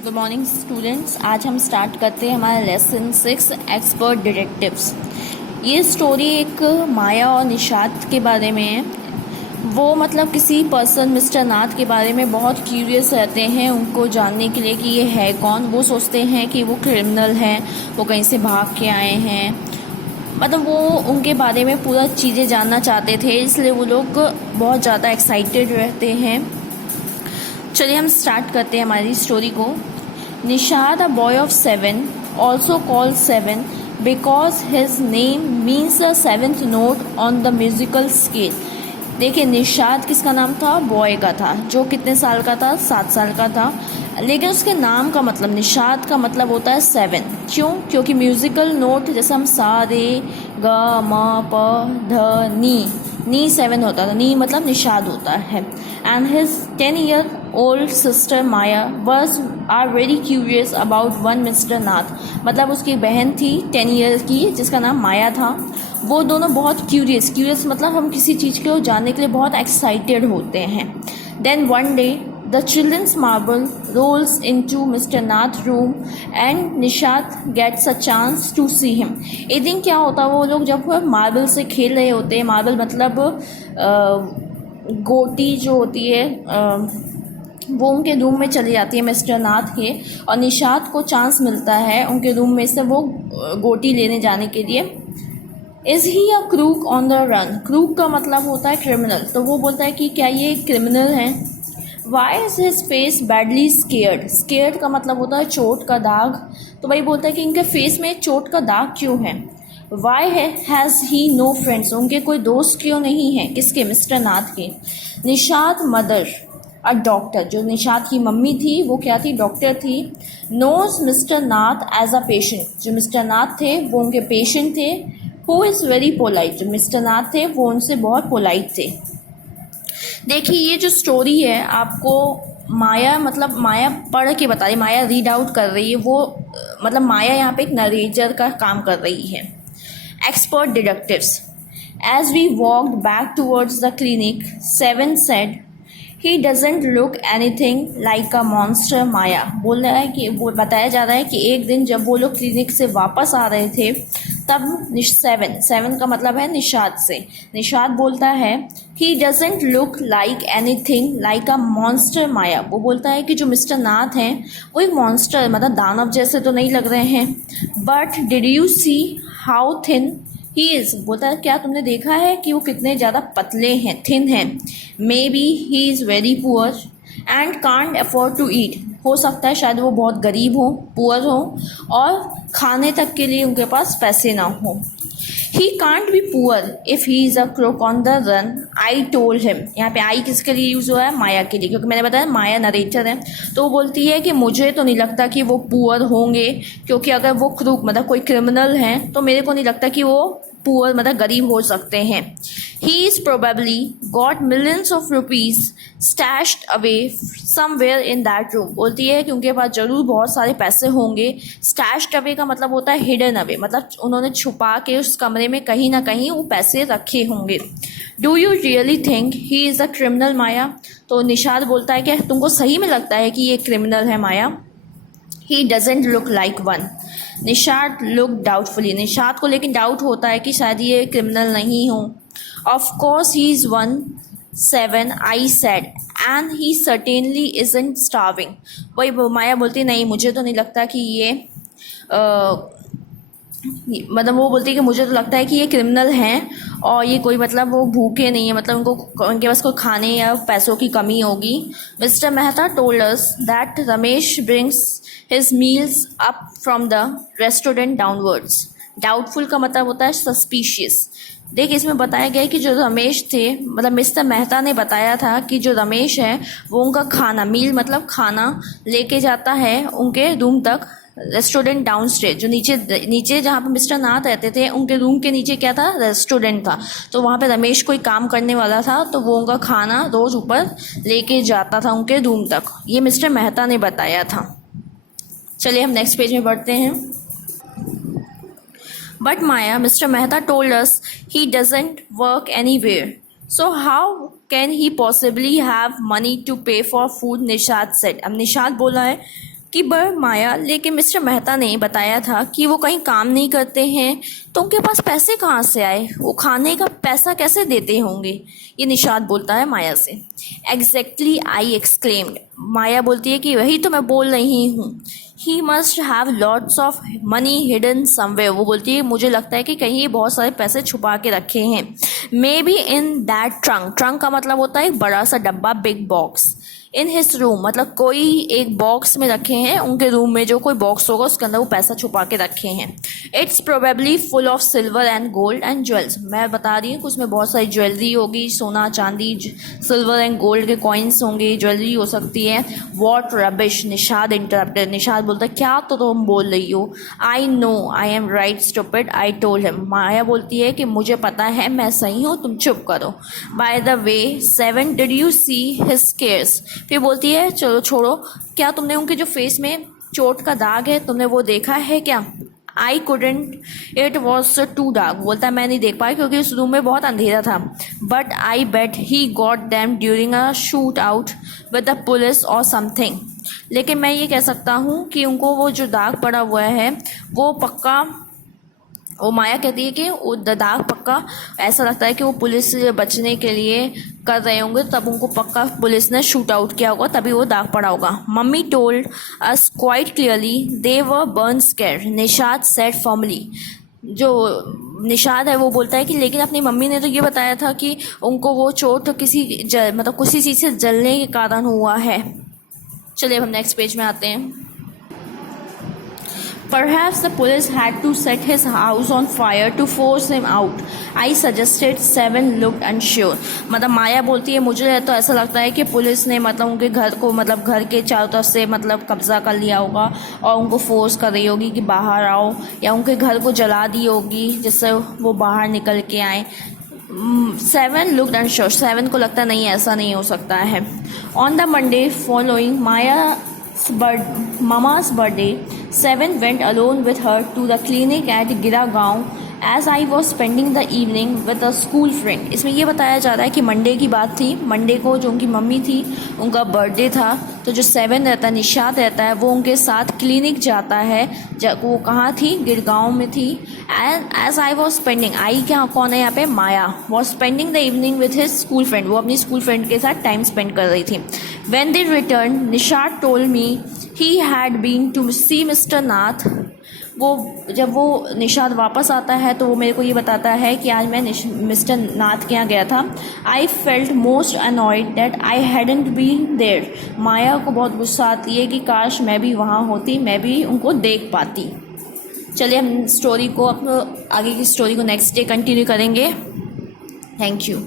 Good morning students. आज हम start करते हैं हमारा लेसन 6 एक्सपर्ट डिटेक्टिव्स। ये स्टोरी एक माया और निषाद के बारे में है। वो मतलब किसी पर्सन मिस्टर नाथ के बारे में बहुत क्यूरियस रहते हैं उनको जानने के लिए कि ये है कौन। वो सोचते हैं कि वो क्रिमिनल हैं, वो कहीं से भाग के आए हैं, मतलब वो उनके बारे में पूरा चीज़ें जानना चाहते थे, इसलिए वो लोग बहुत ज़्यादा एक्साइटेड रहते हैं। चलिए हम स्टार्ट करते हैं हमारी स्टोरी को। Nishad, a boy of 7, also called 7 because his name means the 7th note on the musical scale. देखिए, निषाद किसका नाम था? बॉय का था, जो कितने साल का था? 7 साल का था। लेकिन उसके नाम का मतलब, निषाद का मतलब होता है 7। क्यों? क्योंकि म्यूजिकल नोट जैसे हम सा रे ग म प ध नी 7 होता था। नी मतलब निषाद होता है। And his 10-year-old sister Maya are very curious about one mister Nath. मतलब उसकी बहन थी 10 ईयर की जिसका नाम माया था। वो दोनों बहुत क्यूरियस मतलब हम किसी चीज़ को जानने के लिए बहुत एक्साइटेड होते हैं। Then one day the children's marble rolls into mister Nath room and Nishad gets a chance to see him. एक दिन क्या होता है, वो लोग जब मार्बल से खेल रहे होते हैं, मार्बल मतलब गोटी जो होती है, वो उनके रूम में चली जाती है मिस्टर नाथ के, और निषाद को चांस मिलता है उनके रूम में से वो गोटी लेने जाने के लिए। Is he a crook on the run? Crook का मतलब होता है क्रिमिनल। तो वो बोलता है कि क्या ये क्रिमिनल हैं? Why is his face badly scared? Scared का मतलब होता है चोट का दाग। तो भाई बोलता है कि इनके फेस में चोट का दाग क्यों है? Why has he no friends? उनके कोई दोस्त क्यों नहीं है? किसके? मिस्टर नाथ के। निषाद मदर अ डॉक्टर, जो निषाद की मम्मी थी वो क्या थी? डॉक्टर थी। Knows mister Nath as a patient, जो मिस्टर नाथ थे वो उनके पेशेंट थे। Who is very polite? जो मिस्टर नाथ थे वो उनसे बहुत पोलाइट थे। देखिए, ये जो स्टोरी है आपको माया मतलब माया पढ़ के बता रही, माया रीड आउट कर रही है। वो मतलब माया यहाँ पे एक नरेटर का काम कर रही है। Expert detectives. As we walked back towards the clinic, 7 said he doesn't look anything like a monster. Maya बोल रहा है कि वो बताया जा रहा है कि एक दिन जब वो लोग क्लिनिक से वापस आ रहे थे तब 7 का मतलब है निषाद से। निषाद बोलता है he doesn't look like anything like a monster. Maya वो बोलता है कि जो मिस्टर नाथ हैं वो एक मॉन्स्टर मतलब दानव जैसे तो नहीं लग रहे हैं। But did you see how thin he is? बोलता है क्या तुमने देखा है कि वो कितने ज़्यादा पतले हैं, थिन हैं। Maybe he is very poor and can't afford to eat. हो सकता है शायद वो बहुत गरीब हो, पुअर हो, और खाने तक के लिए उनके पास पैसे ना हो। He can't be poor if he is a crook on the run, I told him. यहाँ पे आई किसके लिए यूज़ हुआ है? माया के लिए, क्योंकि मैंने बताया माया नरेटर है। तो वो बोलती है कि मुझे तो नहीं लगता कि वो पुअर होंगे, क्योंकि अगर वो क्रूक मतलब कोई क्रिमिनल हैं तो मेरे को नहीं लगता कि वो पुअर मतलब गरीब हो सकते हैं। He is probably got millions of rupees stashed away somewhere in that room. बोलती है कि उनके पास जरूर बहुत सारे पैसे होंगे। स्टैश्ड अवे का मतलब होता है हिडन अवे, मतलब उन्होंने छुपा के उस कमरे में कहीं ना कहीं वो पैसे रखे होंगे। Do you really think he is a criminal? Maya तो निषाद बोलता है कि तुमको सही में लगता है कि ये क्रिमिनल है? Maya he doesn't look like one. Nishad look doubtfully. Nishad को लेकिन डाउट होता है कि शायद ये क्रिमिनल नहीं हो। Of course he is 1-7 I said and he certainly isn't starving. वही माया बोलती नहीं, मुझे तो नहीं लगता कि ये मतलब वो बोलती है कि मुझे तो लगता है कि ये क्रिमिनल हैं और ये कोई मतलब वो भूखे नहीं है, मतलब उनको उनके पास कोई खाने या पैसों की कमी होगी। Mister Mehta told us that Ramesh brings his meals up from the restaurant downwards. Doubtful का मतलब होता है सस्पिशियस। देखिए, इसमें बताया गया है कि जो रमेश थे मतलब मिस्टर मेहता ने बताया था कि जो रमेश है वो उनका खाना, मील मतलब खाना लेके जाता है उनके रूम तक। रेस्टोरेंट डाउन स्टेज, जो नीचे जहाँ पे मिस्टर नाथ रहते थे उनके रूम के नीचे क्या था? रेस्टोरेंट था। तो वहाँ पे रमेश कोई काम करने वाला था, तो वो उनका खाना रोज़ ऊपर लेके जाता था उनके रूम तक। ये मिस्टर मेहता ने बताया था। चलिए हम नेक्स्ट पेज में बढ़ते हैं। But Maya, mister Mehta told us he doesn't work anywhere, so how can he possibly have money to pay for food? Nishad said. अब निषाद बोला है कि बर माया, लेकिन मिस्टर मेहता ने बताया था कि वो कहीं काम नहीं करते हैं, तो उनके पास पैसे कहाँ से आए, वो खाने का पैसा कैसे देते होंगे, ये निषाद बोलता है माया से। एग्जैक्टली आई एक्सक्लेम्ड, माया बोलती है कि वही तो मैं बोल रही हूँ। He must have lots of money hidden somewhere, वो बोलती है मुझे लगता है कि कहीं ये बहुत सारे पैसे छुपा के रखे हैं। May be in that trunk, trunk का मतलब होता है एक बड़ा सा डब्बा, big box. In his room, मतलब कोई एक बॉक्स में रखे हैं, उनके रूम में जो कोई बॉक्स होगा उसके अंदर वो पैसा छुपा के रखे हैं। It's probably full of silver and gold and jewels, मैं बता रही हूँ कि उसमें बहुत सारी ज्वेलरी होगी, सोना चांदी, सिल्वर एंड गोल्ड के कॉइन्स होंगे, ज्वेलरी हो सकती है। What rubbish, Nishad interrupted, Nishad बोलता है क्या तो तुम बोल रही हो। I know I am right stupid, I told him, Maya बोलती है कि मुझे पता है मैं सही हूँ, तुम चुप करो। By the way 7, did you see his scars, फिर बोलती है चलो छोड़ो, क्या तुमने उनके जो फेस में चोट का दाग है तुमने वो देखा है क्या। I couldn't, it was too dark, बोलता है मैं नहीं देख पाया क्योंकि उस रूम में बहुत अंधेरा था। But I bet he got them during a shootout with the police or something, लेकिन मैं ये कह सकता हूँ कि उनको वो जो दाग पड़ा हुआ है वो पक्का, वो माया कहती है कि वो दाग पक्का ऐसा लगता है कि वो पुलिस से बचने के लिए कर रहे होंगे, तब उनको पक्का पुलिस ने शूट आउट किया होगा, तभी वो दाग पड़ा होगा। Mummy told us quite clearly they were burn scare, Nishad said formally, जो निषाद है वो बोलता है कि लेकिन अपनी मम्मी ने तो ये बताया था कि उनको वो चोट किसी मतलब किसी चीज़ से जलने के कारण हुआ है। चलिए अब हम नेक्स्ट पेज में आते हैं। Perhaps the police had to set his house on fire to force him out. I suggested, 7 looked unsure. मतलब माया बोलती है मुझे तो ऐसा लगता है कि पुलिस ने मतलब उनके घर को, मतलब घर के चारों तरफ से मतलब कब्जा कर लिया होगा और उनको फोर्स कर रही होगी कि बाहर आओ, या उनके घर को जला दी होगी जिससे वो बाहर निकल के आए। 7 looked unsure, 7 को लगता नहीं ऐसा नहीं हो सकता है। On the Monday following Mama's birthday, 7 went alone with her to the clinic at Giragaon as I was spending the evening with a school friend. इसमें ये बताया जा रहा है कि मंडे की बात थी, मंडे को जो उनकी मम्मी थी उनका बर्थडे था, तो जो 7 रहता है, निषाद रहता है, वो उनके साथ क्लिनिक जाता है। वो कहाँ थी, गिरगांव में थी। As I was spending, I क्या कौन है यहाँ पे, Maya, was spending the evening with his school friend, वो अपनी स्कूल फ्रेंड के साथ टाइम स्पेंड कर रही थी। When they returned, Nishad told me he had been to see Mr. नाथ, वो जब वो निषाद वापस आता है तो वो मेरे को ये बताता है कि आज मैं मिस्टर नाथ के यहाँ गया था। I felt most annoyed that I hadn't been there, Maya को बहुत गुस्सा आती है कि काश मैं भी वहाँ होती, मैं भी उनको देख पाती। चलिए हम स्टोरी को, अब आगे की स्टोरी को नेक्स्ट डे कंटिन्यू करेंगे। Thank you.